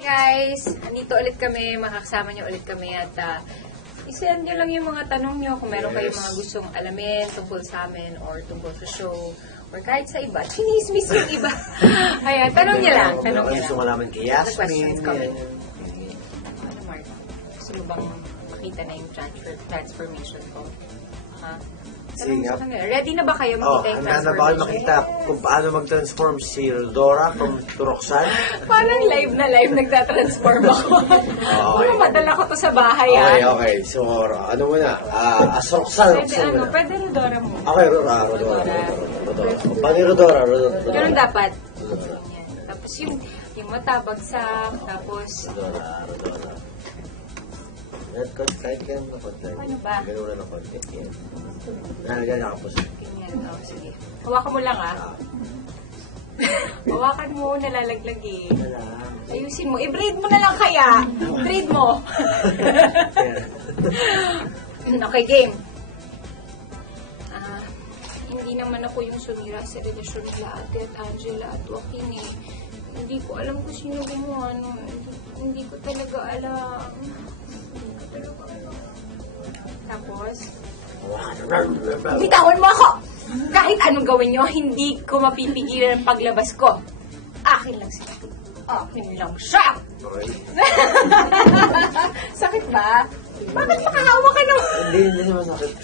guys! Andito ulit kami, makakasama niyo ulit kami at i-send niyo lang yung mga tanong niyo kung meron kayong mga gustong alamin tungkol sa amin or tungkol sa show or kahit sa iba. Chinismis yung iba. Ayan, tanong niyo lang. Tanong niyo lang. Gusto mo naman kay Yasmin. Questions coming. Ano, Mark? Gusto mo bang makita na yung transformation ko? Ha? Sige nga. Ready na ba kayo makita yung handa na ba kayo makita kung paano mag-transform si Rodora from Roxanne? Parang live na live nagtatransform ako. Okay. Madala ko to sa bahay, Okay. So, ano muna? As Roxanne. Pwede Rodora mo. Okay, Rodora. Paano yung Rodora? Ganun dapat. Tapos yung mata, bagsak, tapos... Rodora. Kahit ganun na konti. Ano ba? Ganun na konti. Nalagyan na kapos. Ganyan. Sige. Hawakan mo lang, Hawakan mo, nalalaglag eh. Ayusin mo. I-braid mo na lang kaya. Braid mo. Okay, game. Hindi naman ako yung sumira sa relasyon nila Ate at Angela at Joaquin eh. Hindi ko alam kung sino gumawa. Hindi ko talaga alam. Tapos, bitawan mo ako! Kahit anong gawin nyo, hindi ko mapipigilan ang paglabas ko. Akin lang siya. Akin lang siya! Okay. Sakit ba? Bakit makahawa ka no? Hindi naman sakit.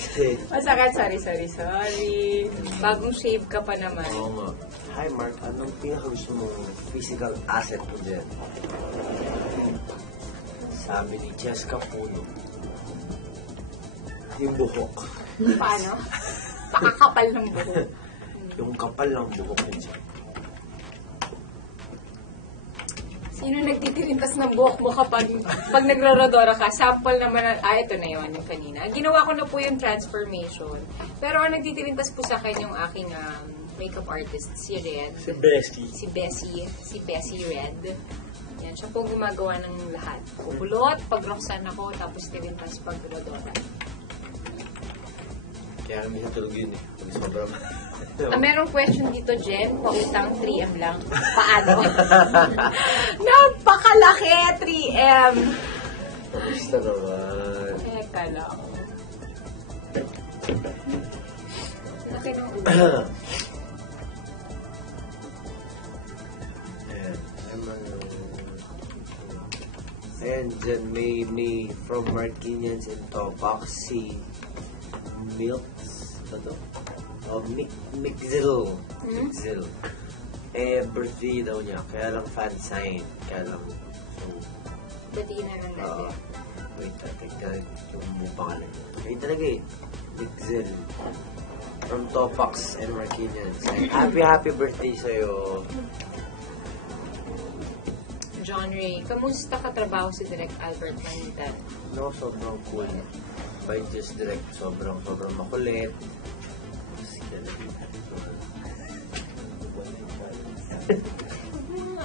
Masakit, sorry. Bagong shave ka pa naman. Oo nga. Hi Mark, anong pinakagusto mong physical asset mo dyan? Sabi ni Jessica Puno. Yung buhok. Paano? Pakakapal ng buhok. Yung kapal ng buhok niya. Sino nagtitirintas ng buhok mo kapag nagro-rodora ka? Sample naman, ito na yun, yung kanina. Ginawa ko na po yung transformation. Pero ang nagtitirintas po sa akin yung aking makeup artist, si Red. Si Bessie. Si Bessie Red. Yan, siya po gumagawa ng lahat. Kupulot, pag Roxanne ako, tapos tirintas pag rodora. Kaya kami natulog yun eh. Pag sobrang... Merong question dito, Jen. Pautang 3M lang. Paano? Napakalaki, 3M. Kamusta naman? Teka lang. Laki ng ulo. Ayan, dyan may from Marquinians in Topac, si Milks, ito? Mixil. Birthday daw niya, kaya lang fan sign, kaya lang, so... Batiin na lang natin. Wait, teka, yung pangalan niya. Wait talaga eh, Mixil. From Topax and Marquinians. Happy birthday sa'yo. John Ray, kamusta katrabaho si Direk Albert Manita? No, sobrang cool. By just Direk, sobrang makulit.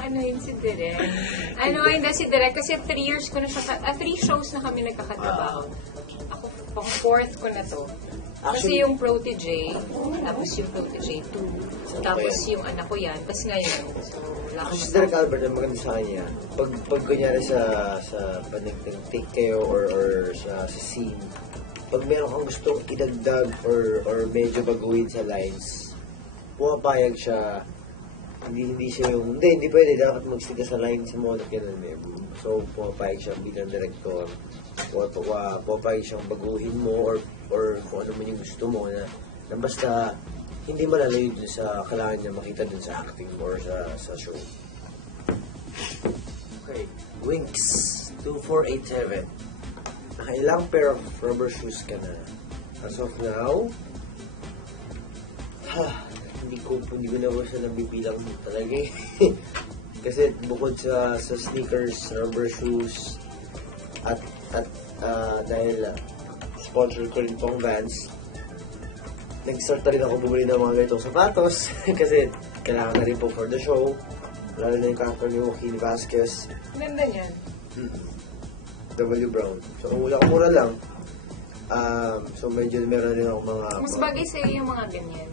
Ano yun si Direk? Hindi si Direk kasi 3 years ko na siya, 3 shows na kami nagkakatrabaho. Ako, pang 4th ko na to. Kasi yung Protégé, tapos yung Protégé 2, tapos yung anak ko yan, tapos ngayon. So, kasi si Direk Albert, ang maganda sa kanya, pag kunyari sa panag-take kayo or sa scene, pag meron kang gustong idagdag or medyo baguhin sa lines, pumapayag siya. Hindi siya yung, hindi pwede, dapat magstick ka sa lines mo na ganun, so pumapayag siya bilang director, pumapayag siyang baguhin mo or kung ano man yung gusto mo na basta hindi malalayo dun sa kailangan niya makita dun sa acting mo or sa show. Okay, Winx 2487. Nakailang pair of rubber shoes ka na? As of now, hindi ko na ba siya nabibilang talaga eh. Kasi bukod sa sneakers, rubber shoes, at dahil sponsor ko rin pong Vans, nag-start na rin ako bumili ng mga ganitong sapatos kasi kailangan na rin po for the show. Lalo na yung character ni Joaquin Vasquez. Ganda niyan. W. Brown. So, mura lang. So, medyo meron rin ako mga... Mas bagay sa'yo yung mga ganyan.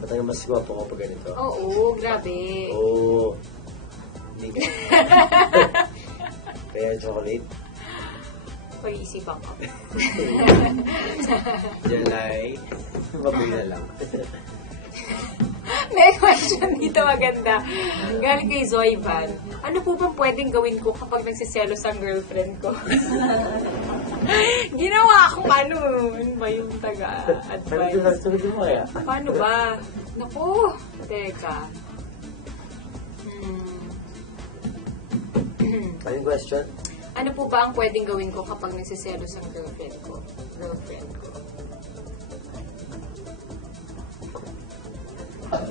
Matagal mas gwapo ko pag ganito. Oo, grabe. Oo. Hindi ka. Kaya chocolate. Pag-iisipan ko. Jalay. Mabila lang. May question dito maganda. Galing kay Zoe Van. Ano po bang pwedeng gawin ko kapag nagsiselos ang girlfriend ko? Ginawa akong ano ba yung taga-advice? Sabi mo kaya? Paano ba? Naku, teka. Anong question? Ano po ba ang pwedeng gawin ko kapag nagsiselos ang girlfriend ko?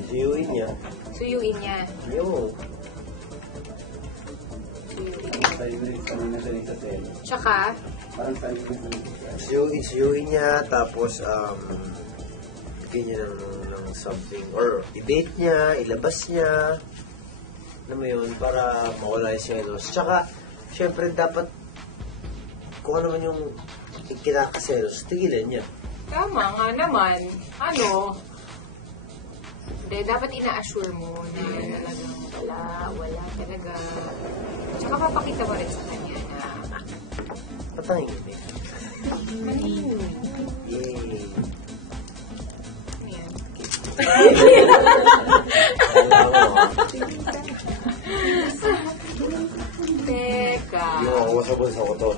Suyuin niya. Suyuin niya. Yo. Tsaka, Suyuin niya, tapos, bigyan niya ng something, or i-date niya, ilabas niya, ano mo yun, para mawala yung selos. Tsaka, syempre, dapat, kung ano man yung kinakaselos, tigilan niya. tama nga naman. Ano? Hindi, dapat ina-assure mo na talagang wala talaga. Tsaka papakita mo rin sa kanya na Patangin eh. manino. Yay. Ayan. Teka. Yung ako sa bulsa ko to.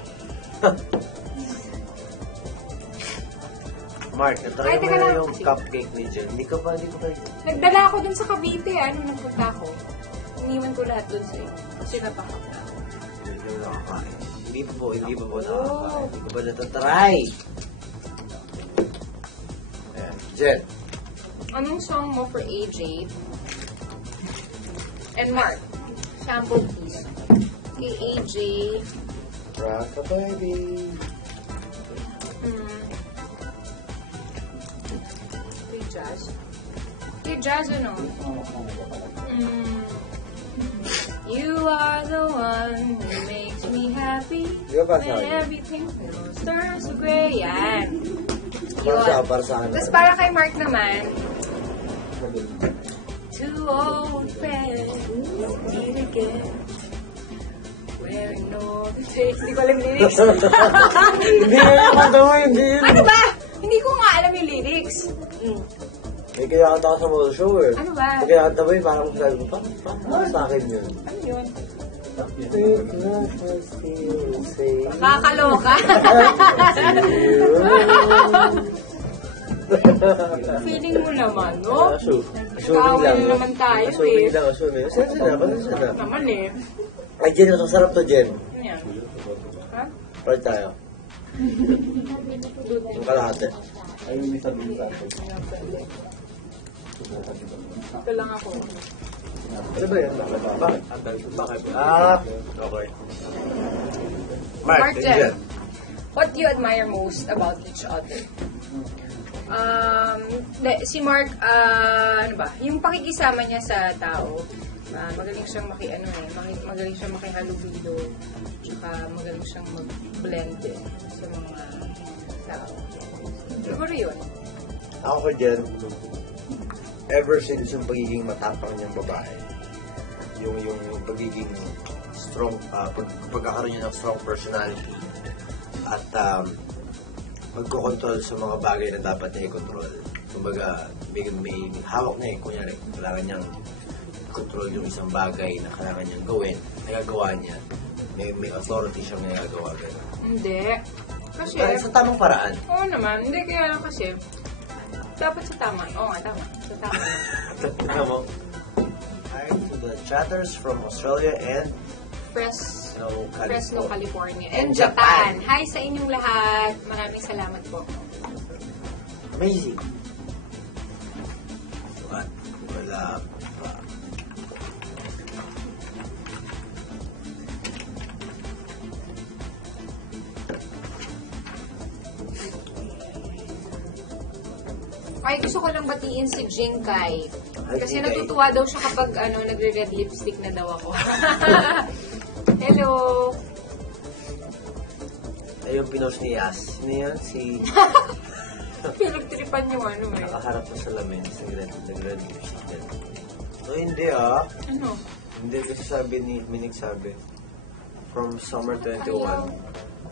Mark, Ay, natry mo teka na lang. yung cupcake ni Jen. Hindi ka pa. Nagdala ako dun sa Cavite, nung nagpunta ako. Iniwan ko lahat dun sa'yo. Kasi napakap na. Hindi ko nakakain. Hindi pa po nakakain. Hindi ko ba natatry? Ayan. Jen. Anong song mo for AJ? And Mark, sample please. Kay AJ, Rock a baby. kay Jazz. Kay Jazz, ano? You are the one who makes me happy Di ba para sa when akin? everything turns to gray. Yan. Para sa akin. Tapos para kay Mark naman, two old friends meet again. Wearing all the shades. Hindi ko alam yung lyrics. Hindi na nakanta mo, hindi. Ano ba? Hindi ko nga alam yung lyrics. May kaya kanta ka sa motor show eh. Ano ba? May kaya kanta mo yun, parang sabi mo, para sa akin yun. Ano yun? Take what I still say. Kakaloka. Feeling mo naman, no? Kaaway na naman tayo Assuming eh. lang, assuming. Pasensya na. Naman eh. Ay, Jen, masarap to, Jen. Ano yan? Ha? Right tayo. Yung kalahati. Ito lang ako. Ano ba yan? Bakit? Bakit? Okay. Mark Jen, Jen. what do you admire most about each other? Si Mark, ano ba? Yung pakikisama niya sa tao, magaling siyang magaling siyang makihalubilo, tsaka magaling siyang mag-blend sa mga tao. Siguro yun. Ako ko dyan, ever since yung pagiging matapang niyang babae, yung pagiging strong, pagkakaroon niya ng strong personality, at magkocontrol sa mga bagay na dapat niya i-control. Kumbaga, may hawak niya eh. Kunyari, kailangan niyang control yung isang bagay na kailangan niyang gawin, nagagawa niya. May authority siyang nagagawa. Hindi. Kasi, Sa tamang paraan. oo naman. Hindi, kaya lang kasi, dapat sa tama. Oo nga, tama. Sa tama. Tignan mo. Hi to the chatters from Australia and Fresno, California. California. And And Japan. Hi sa inyong lahat. Maraming salamat po. Amazing. Wala pa. Ay, gusto ko lang batiin si Jinkai. Hi, Kasi Jinkai. natutuwa daw siya kapag nagre-red lipstick na daw ako. Hello! Ay, yung pinost ni Yas. Sino yan? Si... Pinagtripan yung ano eh. Nakaharap na sa lamin. Nag-red lipstick yan. No, hindi ah. Ano? Hindi kasi sabi ni Minig sabi. from Summer 21.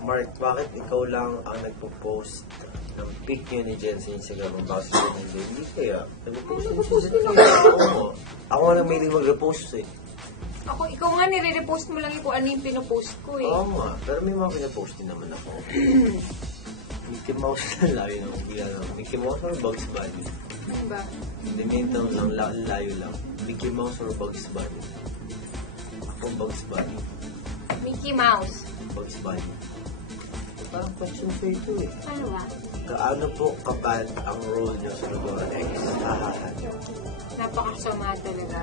Mark, bakit ikaw lang ang nagpo-post ng pic niyo ni Jen sa Instagram? Bakit sila hindi kaya? Nag-post din ako. Ako nga nang mailing mag-repost eh. Ikaw nga nire-repost mo lang yung kung ano yung pinopost ko eh. Oo nga, pero may mga pinapost din naman ako. Mickey Mouse na layo ng kilala. Mickey Mouse or Bugs Bunny? Ano ba? Hindi, may lang, layo lang. Mickey Mouse or Bugs Bunny? Ako Bugs Bunny. Mickey Mouse. Bugs Bunny. Parang question for ito eh. Ano ba? Kaano po kabad ang role niyo sa Rodora X? Napakasama talaga.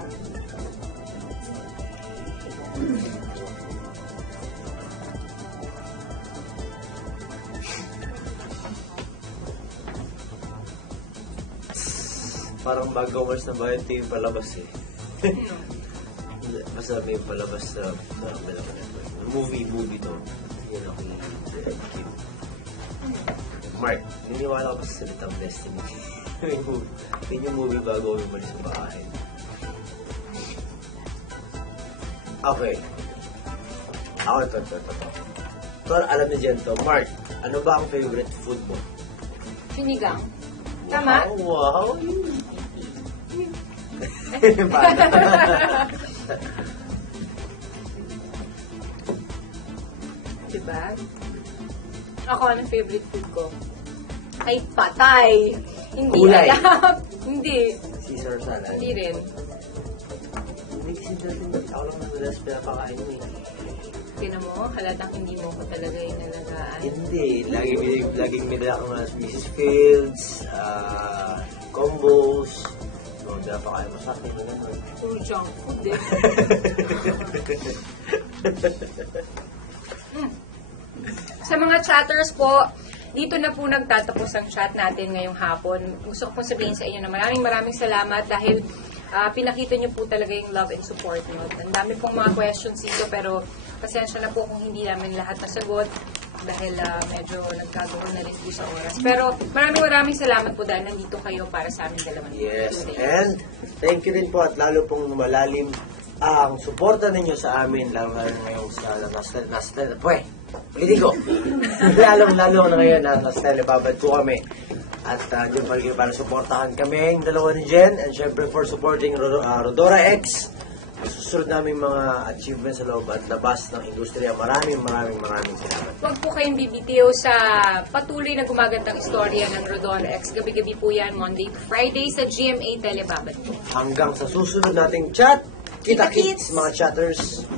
Parang bago umalis na ba ito yung palabas eh. Basta may palabas sa movie to. Yun ako yung Mark, niniwala ko sa salitang destiny. Yun yung movie bago umalis sa bahay. Okay. Ako ito. Pero alam niyo dyan to. Mark, ano ba ang favorite food mo? Sinigang. Tama? Wow! Diba? Ako, anong favorite food ko? Ay, patay! Hindi Gulay. alam. Hindi. Caesar salad. Hindi rin. Hindi kasi dati ako lang madalas pinapakain mo eh. Tinan mo, halatang hindi mo ko talaga inalagaan. Hindi. Laging may dala kang Mrs. Fields, combos. So, pinapakain mo sa akin. Puro junk food eh. Sa mga chatters po, dito na po nagtatapos ang chat natin ngayong hapon. Gusto ko pong sabihin sa inyo na maraming salamat dahil pinakita niyo po talaga yung love and support nyo. Ang dami pong mga questions dito pero pasensya na po kung hindi namin lahat nasagot dahil medyo nagkagawa na rin po sa oras. Pero maraming salamat po dahil nandito kayo para sa aming dalaman. Yes, and thank you din po at lalo pong malalim ang suporta ninyo sa amin lalo ngayon sa lalo na ngayon na nasa telebabad po kami at dyan pa rin para suportahan kami yung dalawa ni Jen and syempre for supporting Rodora X susunod namin mga achievements sa loob at labas ng industriya. Maraming salamat. Huwag po kayong bibitiw sa patuloy na gumagandang istorya ng Rodora X. Gabi-gabi po yan, Monday to Friday sa GMA Telebabad po. Hanggang sa susunod nating chat. Kita-kits mga chatters.